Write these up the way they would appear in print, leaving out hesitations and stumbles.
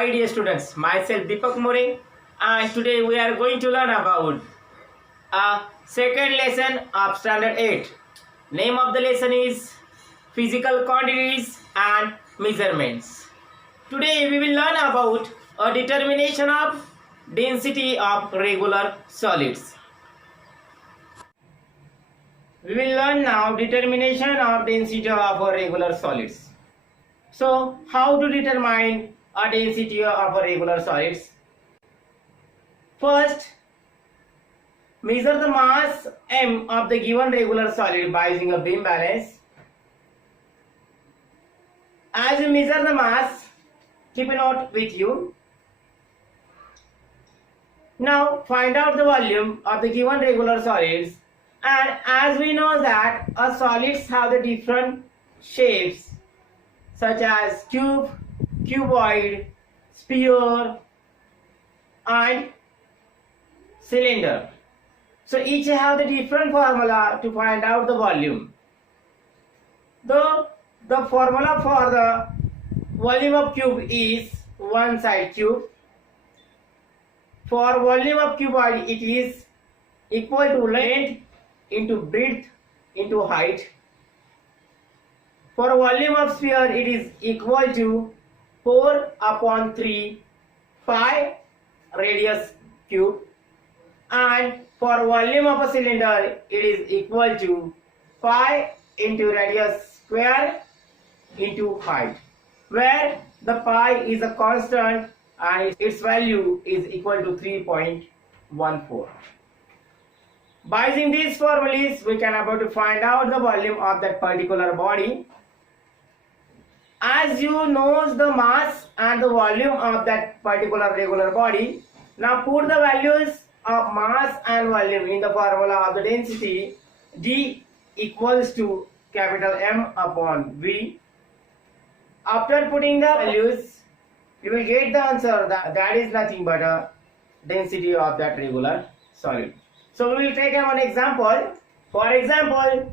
Hi dear students, myself Deepak More, and today we are going to learn about a second lesson of standard 8. Name of the lesson is physical quantities and measurements. Today we will learn about a determination of density of regular solids. We will learn now determination of density of regular solids. So, how to determine a density of a regular solids? First, measure the mass m of the given regular solid by using a beam balance. As you measure the mass, keep a note with you. Now, find out the volume of the given regular solids. And as we know that solids have the different shapes such as cube, cuboid, sphere and cylinder. So each have the different formula to find out the volume. Though the formula for the volume of cube is one side cube. For volume of cuboid it is equal to length into breadth into height. For volume of sphere it is equal to 4 upon 3 pi radius cube, and for volume of a cylinder it is equal to pi into radius square into height, where the pi is a constant and its value is equal to 3.14. By using these formulas we can able to find out the volume of that particular body. As you know the mass and the volume of that particular regular body, now put the values of mass and volume in the formula of the density. D equals to capital M upon V. After putting the values, you will get the answer that is nothing but a density of that regular solid. So we will take one example. For example,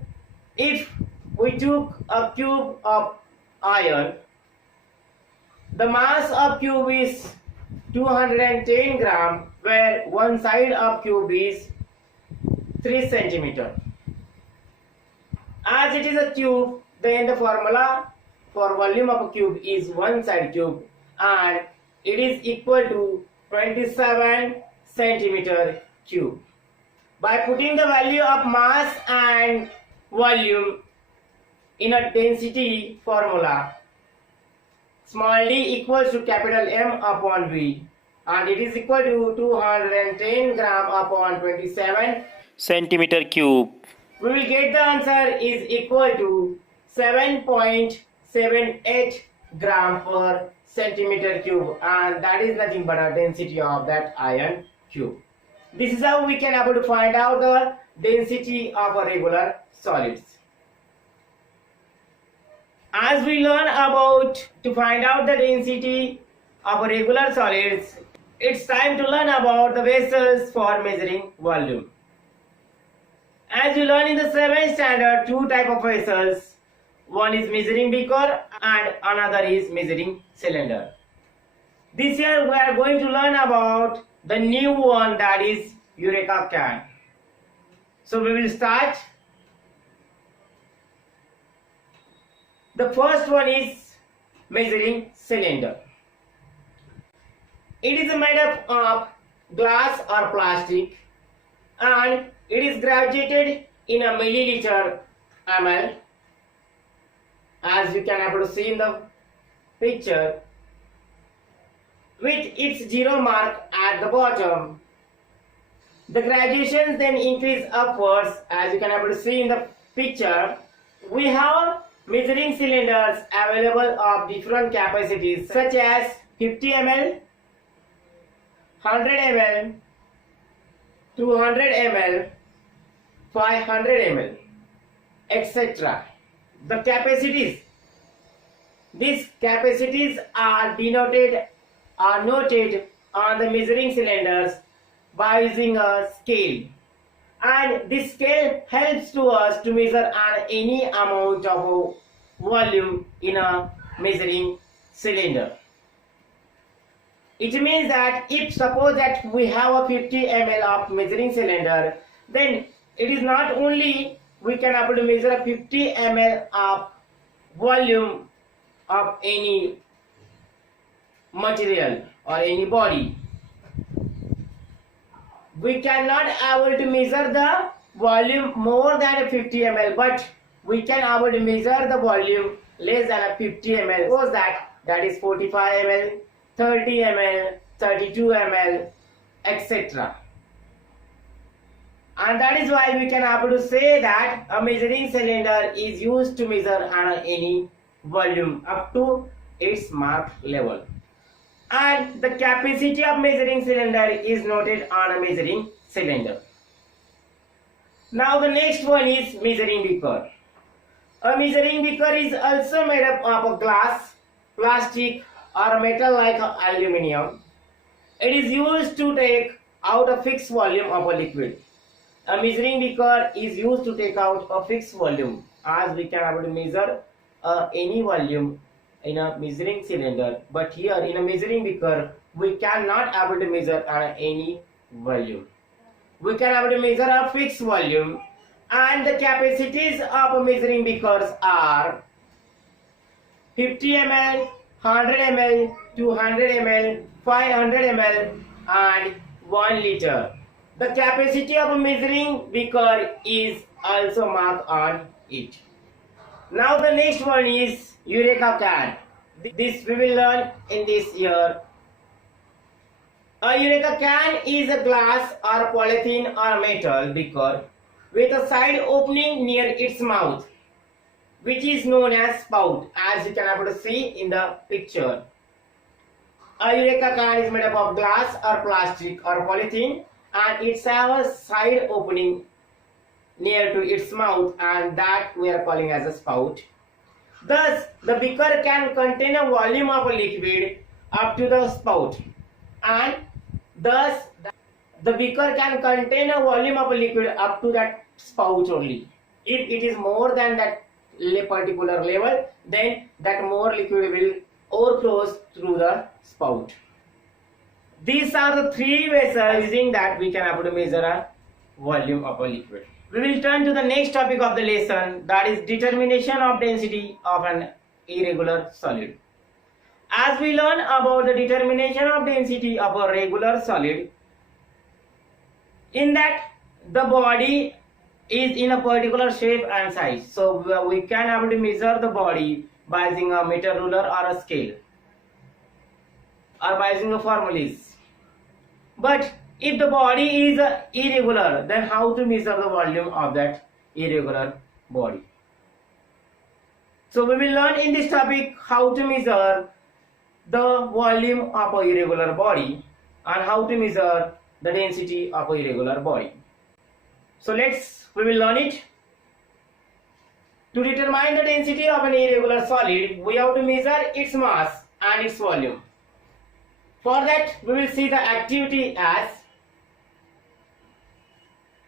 if we took a cube of iron, the mass of cube is 210 gram, where one side of cube is 3 centimeter. As it is a cube, then the formula for volume of a cube is one side cube and it is equal to 27 centimeter cube. By putting the value of mass and volume in a density formula, small d equals to capital M upon V, and it is equal to 210 gram upon 27 centimeter cube. We will get the answer is equal to 7.78 gram per centimeter cube, and that is nothing but a density of that iron cube. This is how we can able to find out the density of a regular solids. As we learn about to find out the density of a regular solids, it's time to learn about the vessels for measuring volume. As you learn in the 7th standard, two type of vessels. One is measuring beaker and another is measuring cylinder. This year we are going to learn about the new one, that is Eureka can. So we will start. The first one is measuring cylinder. It is made up of glass or plastic and it is graduated in a milliliter ml, as you can able to see in the picture, with its 0 mark at the bottom. The graduations then increase upwards, as you can able to see in the picture. We have measuring cylinders available of different capacities such as 50 ml, 100 ml, 200 ml, 500 ml, etc. The capacities. These capacities are noted on the measuring cylinders by using a scale, and this scale helps to us to measure any amount of volume in a measuring cylinder. It means that if suppose that we have a 50 ml of measuring cylinder, then it is not only we can able to measure a 50 ml of volume of any material or any body. We cannot able to measure the volume more than 50 ml, but we can able to measure the volume less than a 50 ml. Suppose that is 45 ml, 30 ml, 32 ml, etc. And that is why we can able to say that a measuring cylinder is used to measure any volume up to its mark level. And the capacity of measuring cylinder is noted on a measuring cylinder. Now the next one is measuring beaker. A measuring beaker is also made up of glass, plastic or metal like aluminium. It is used to take out a fixed volume of a liquid. A measuring beaker is used to take out a fixed volume, as we can able to measure any volume in a measuring cylinder, but here in a measuring beaker we cannot able to measure any volume. We can able to measure a fixed volume, and the capacities of measuring beakers are 50 ml, 100 ml, 200 ml, 500 ml and 1 liter. The capacity of a measuring beaker is also marked on it. Now the next one is Eureka can. This we will learn in this year. A Eureka can is a glass or polythene or metal beaker with a side opening near its mouth, which is known as spout, as you can able to see in the picture. A Eureka can is made up of glass or plastic or polythene, and it has a side opening near to its mouth, and that we are calling as a spout. Thus, the beaker can contain a volume of a liquid up to the spout, and thus the beaker can contain a volume of a liquid up to that spout only. If it is more than that particular level, then that more liquid will overflows through the spout. These are the three ways using that we can able to measure a volume of a liquid. We will turn to the next topic of the lesson, that is determination of density of an irregular solid. As we learn about the determination of density of a regular solid, in that the body is in a particular shape and size. So we can able to measure the body by using a meter ruler or a scale, or by using a formulas. But if the body is irregular, then how to measure the volume of that irregular body? So we will learn in this topic how to measure the volume of a irregular body and how to measure the density of a irregular body. So we will learn it. To determine the density of an irregular solid, we have to measure its mass and its volume. For that, we will see the activity as: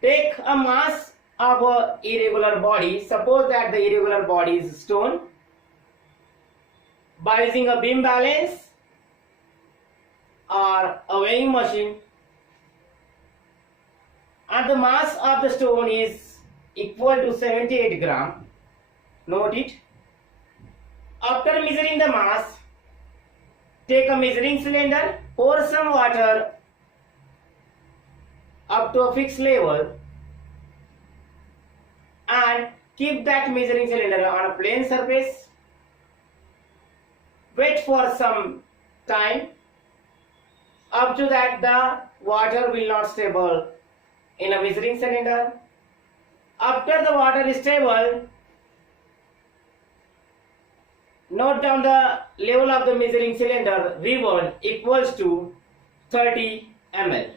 take a mass of a irregular body. Suppose that the irregular body is stone. By using a beam balance or a weighing machine, and the mass of the stone is equal to 78 gram. Note it. After measuring the mass, take a measuring cylinder, pour some water up to a fixed level, and keep that measuring cylinder on a plain surface. Wait for some time. Up to that, the water will not stable in a measuring cylinder. After the water is stable, note down the level of the measuring cylinder V1 equals to 30 ml.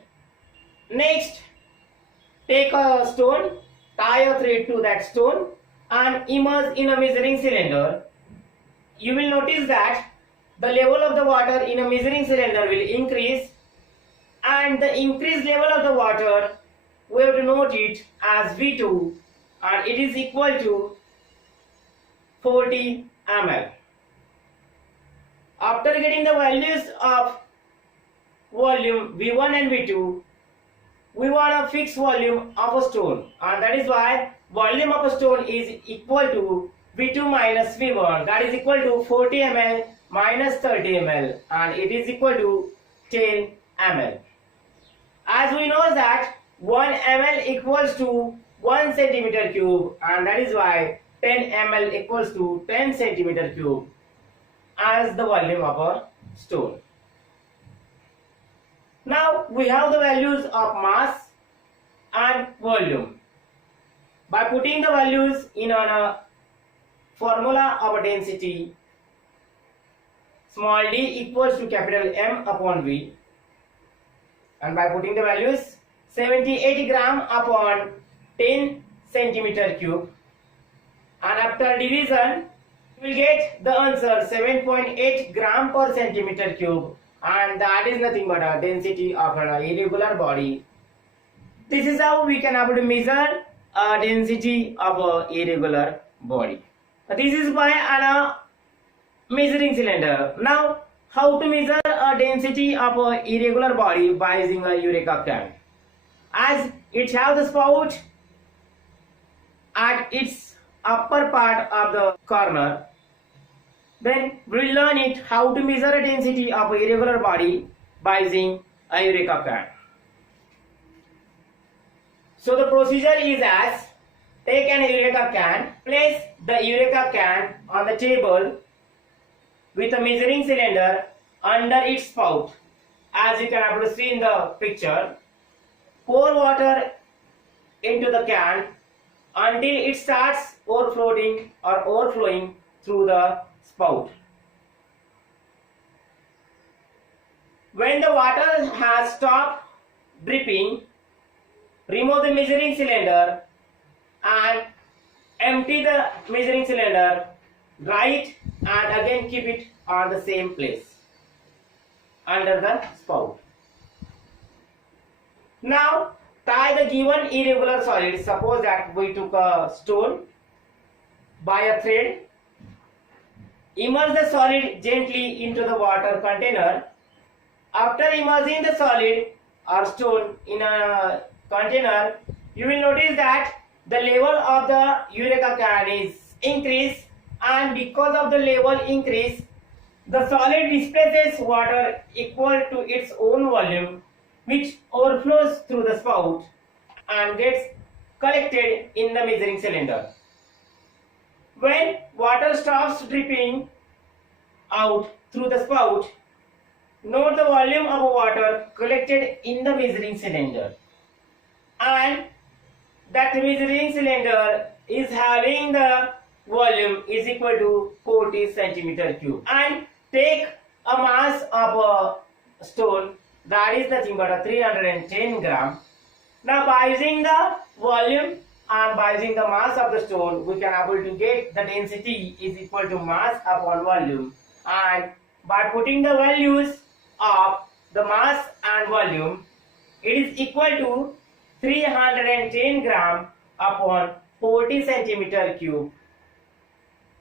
Next, take a stone, tie a thread to that stone and immerse in a measuring cylinder. You will notice that the level of the water in a measuring cylinder will increase, and the increased level of the water, we have to note it as V2, and it is equal to 40 ml. After getting the values of volume V1 and V2, we want a fixed volume of a stone, and that is why volume of a stone is equal to V2 minus V1, that is equal to 40 ml minus 30 ml, and it is equal to 10 ml. As we know that 1 ml equals to 1 centimeter cube, and that is why 10 ml equals to 10 centimeter cube as the volume of a stone. Now we have the values of mass and volume. By putting the values in a formula of a density, small d equals to capital M upon V, and by putting the values 78 gram upon 10 centimeter cube, and after division we will get the answer 7.8 gram per centimeter cube, and that is nothing but a density of an irregular body. This is how we can able to measure a density of a irregular body. This is by a measuring cylinder. Now, how to measure a density of a irregular body by using a Eureka can? As it have the spout at its upper part of the corner, then we will learn it how to measure a density of a irregular body by using a Eureka can. So the procedure is as: take an Eureka can, place the Eureka can on the table with a measuring cylinder under its spout, as you can able to see in the picture. Pour water into the can until it starts overflowing through the spout. When the water has stopped dripping, remove the measuring cylinder and empty the measuring cylinder, dry it, and again keep it on the same place under the spout. Now tie the given irregular solid. Suppose that we took a stone by a thread. Immerse the solid gently into the water container. After immersing the solid or stone in a container, you will notice that the level of the Eureka can is increased, and because of the level increase, the solid displaces water equal to its own volume, which overflows through the spout and gets collected in the measuring cylinder. When water stops dripping out through the spout, note the volume of water collected in the measuring cylinder, and that measuring cylinder is having the volume is equal to 40 centimeter cube. And take a mass of a stone, that is nothing but a 310 gram. Now by using the volume and by using the mass of the stone, we can able to get the density is equal to mass upon volume, and by putting the values of the mass and volume, it is equal to 310 gram upon 40 centimeter cube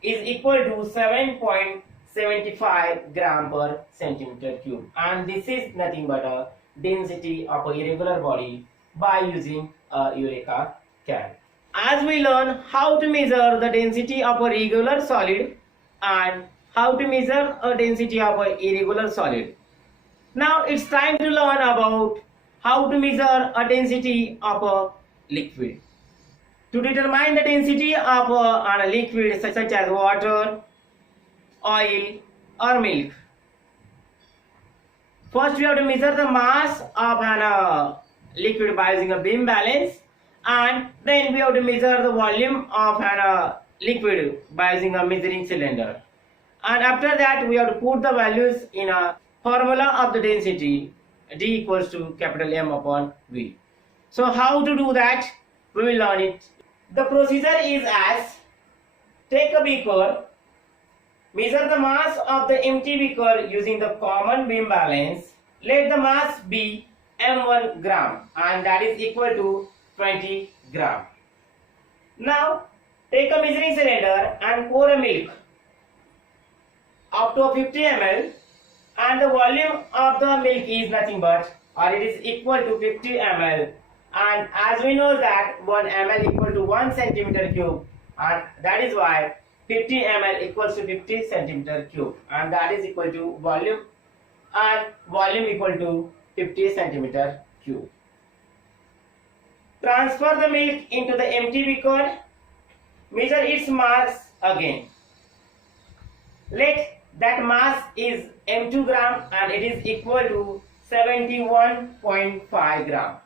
is equal to 7.75 gram per centimeter cube, and this is nothing but a density of a irregular body by using a Eureka can. As we learn how to measure the density of a regular solid and how to measure a density of a irregular solid, now it's time to learn about how to measure a density of a liquid. To determine the density of a liquid such as water, oil or milk, first we have to measure the mass of a liquid by using a beam balance, and then we have to measure the volume of a liquid by using a measuring cylinder, and after that we have to put the values in a formula of the density, D equals to capital M upon V. So how to do that, we will learn it. The procedure is as: take a beaker, measure the mass of the empty beaker using the common beam balance. Let the mass be M1 gram, and that is equal to 20 gram. Now take a measuring cylinder and pour a milk up to 50 ml and the volume of the milk is nothing but, or it is equal to 50 ml, and as we know that 1 ml equal to 1 centimeter cube, and that is why 50 ml equals to 50 centimeter cube, and that is equal to volume, and volume equal to 50 centimeter cube. Transfer the milk into the empty beaker. Measure its mass again. Let that mass is m2 gram and it is equal to 71.5 gram.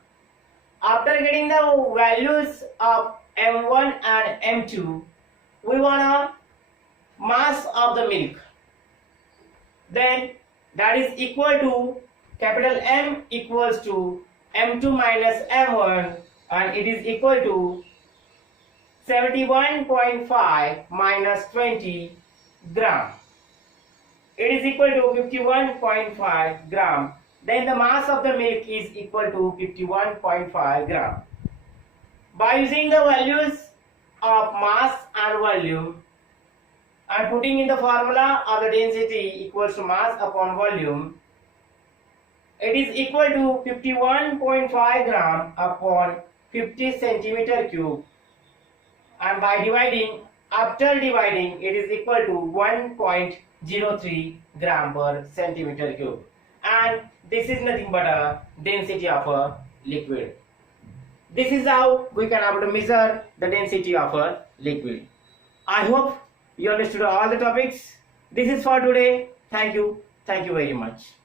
After getting the values of m1 and m2, we want a mass of the milk. Then that is equal to capital M equals to m2 minus m1, and it is equal to 71.5 minus 20 gram. It is equal to 51.5 gram. Then the mass of the milk is equal to 51.5 gram. By using the values of mass and volume and putting in the formula of the density equals to mass upon volume, it is equal to 51.5 gram upon 50 centimeter cube, and by dividing, after dividing, it is equal to 1.03 gram per centimeter cube, and this is nothing but a density of a liquid. This is how we can able to measure the density of a liquid. I hope you understood all the topics. This is for today. Thank you very much.